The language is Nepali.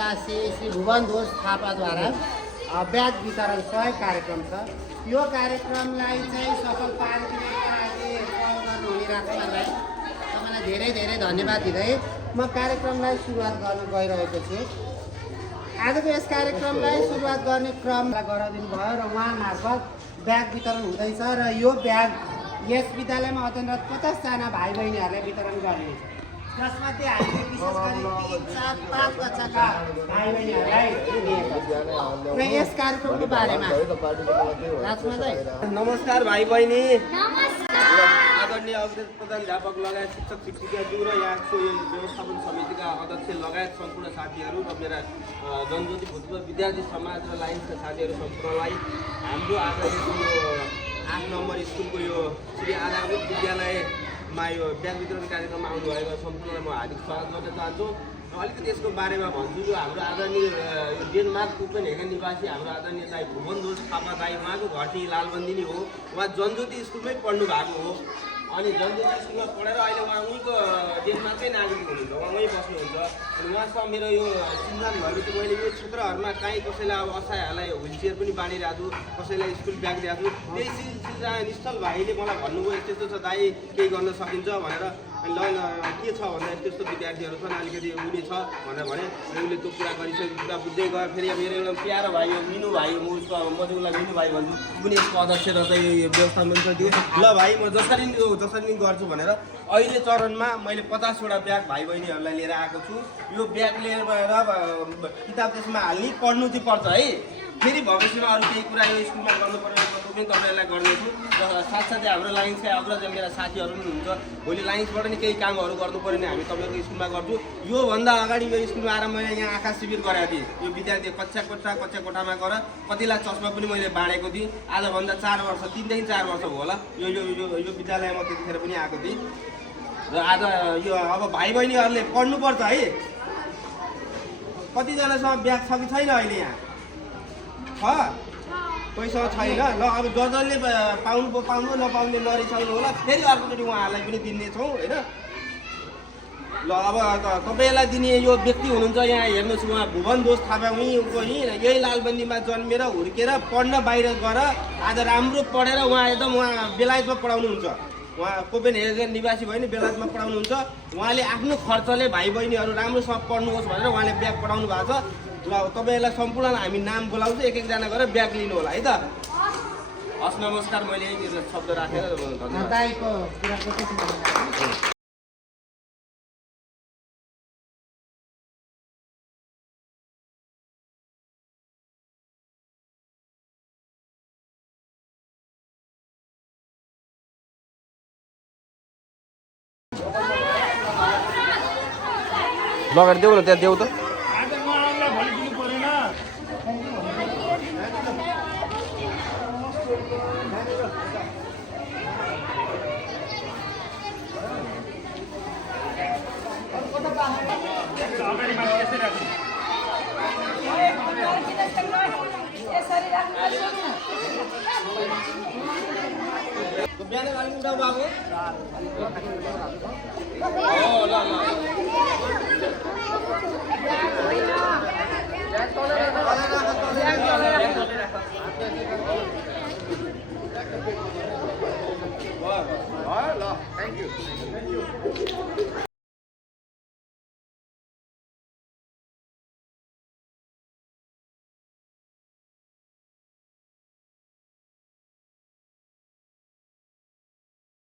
निवासी श्री भुवन घोष थापाद्वारा ब्याज वितरण सहयोग कार्यक्रम छ। यो कार्यक्रमलाई चाहिँ सफल पारिदिनको लागि सहयोग गर्नुहुने राष्ट्रलाई तपाईँलाई धेरै धेरै धन्यवाद दिँदै म कार्यक्रमलाई सुरुवात गर्न गइरहेको छु। आजको यस कार्यक्रमलाई सुरुवात गर्ने क्रमलाई गराइदिनु भयो र उहाँ मार्फत ब्याग वितरण हुँदैछ र यो ब्याग यस विद्यालयमा अध्ययनरत 50जना भाइ बहिनीहरूलाई वितरण गरिनेछ, जसमध्ये हामीले विशेष गरी 3, 4, 5 कक्षाका भाइ बहिनीहरूलाई दिएको छ। र यस कार्यक्रमको बारेमा नमस्कार भाइ बहिनी, आदरणीय अग्रज प्रधानाध्यापक लगायत शिक्षक शिक्षिकाज्यू र यहाँको यो व्यवस्थापन समितिका अध्यक्ष लगायत सम्पूर्ण साथीहरू र मेरा जनज्योति भूतपूर्व विद्यार्थी समाज र लाइन्सका साथीहरू सम्पूर्णलाई हाम्रो आज यो 8 नम्बर स्कुलको यो श्री आधारभूत विद्यालयमा यो ब्याग वितरण कार्यक्रममा आउनुभएको सम्पूर्णलाई म हार्दिक स्वागत गर्न चाहन्छु। अलिकति यसको बारेमा भन्छु। यो हाम्रो आदरणीय डेनमार्क कोपेनहेगन निवासी हाम्रो आदरणीय दाइ भुवन घोष थापा दाइ, उहाँको घर चाहिँ लालबन्दी हो। उहाँ जनज्योति स्कुलमै पढ्नु भएको हो अनि जनज्योति स्कुलमा पढेर अहिले उहाँ उहीँको डेनमार्कै नागरिक हुनुहुन्छ, उहाँ वहीँ बस्नुहुन्छ। अनि उहाँसँग मेरो यो चिन्जान भएको चाहिँ मैले यो क्षेत्रहरूमा काहीँ कसैलाई अब असहायहरूलाई व्हिल चेयर पनि बाँडिरहेको छु, कसैलाई स्कुल ब्याग दिएको छु। त्यही सिलसिला निश्चल भाइले मलाई भन्नुभयो यस्तो यस्तो छ दाइ, केही गर्न सकिन्छ भनेर। ल के छ भन्दा यस्तो यस्तो विद्यार्थीहरू छन्, अलिकति उनी छ भनेर भने उसले त्यो कुरा गरिसकेको कुरा बुझ्दै गयो। फेरि मेरो एउटा प्यारो भाइ हो मिनु भाइ, म उसको अब म चाहिँ उसलाई मिनु भाइ भन्छु, पनि यसको अध्यक्ष र चाहिँ यो व्यवस्थापन दियो। ल भाइ म जसरी नि गर्छु भनेर अहिले चरणमा मैले 50वटा ब्याग भाइ बहिनीहरूलाई लिएर आएको छु। यो ब्याग लिएर गएर किताब त्यसमा हाल्ने पढ्नु चाहिँ पर्छ है। फेरि भविष्यमा अरू केही कुरा यो स्कुलमा गर्नुपर्ने पनि तपाईँहरूलाई गर्नेछु। र साथसाथै हाम्रो लाइन्सका अग्रज मेरा साथीहरू पनि हुनुहुन्छ, भोलि लाइन्सबाट नि केही कामहरू गर्नु पऱ्यो भने हामी तपाईँको स्कुलमा गर्छु। योभन्दा अगाडि यो स्कुलमा आएर मैले यहाँ आँखा शिविर गराएको थिएँ। यो विद्यार्थी कक्षा कोठामा गएर कतिलाई चस्मा पनि मैले बाँडेको थिएँ। आजभन्दा 4 वर्ष 3 देखि 4 वर्ष भयो होला यो विद्यालयमा त्यतिखेर पनि आएको थिएँ। र आज यो अब भाइ बहिनीहरूले पढ्नुपर्छ है। कतिजनासँग ब्याग छ कि छैन अहिले यहाँ? पैसा छैन। ल अब जसले पाउनु नपाउने नरिसाउनु होला, फेरि अर्कोचोटि उहाँहरूलाई पनि दिनेछौँ होइन। ल अब तपाईँलाई दिने यो व्यक्ति हुनुहुन्छ यहाँ हेर्नुहोस्, उहाँ भुवन घोष थापा, यही लालबन्दीमा जन्मेर हुर्केर पढ्न बाहिर गएर आज राम्रो पढेर उहाँ बेलायतमा पढाउनुहुन्छ। उहाँ कोपेनहेगन निवासी भयो नि, बेलायतमा पढाउनुहुन्छ। उहाँले आफ्नो खर्चले भाइ बहिनीहरू राम्रोसँग पढ्नुहोस् भनेर उहाँले ब्याग पढाउनु भएको छ। ल तपाईँहरूलाई सम्पूर्ण हामी नाम बोलाउँछु, एक एकजना गरेर ब्याग लिनु होला है त। हस् नमस्कार, मैले यही शब्द राखेर धन्यवाद। लगेर देऊ न, त्यहाँ देऊ त। बिहानै अलिक उठाउ बाबु। ल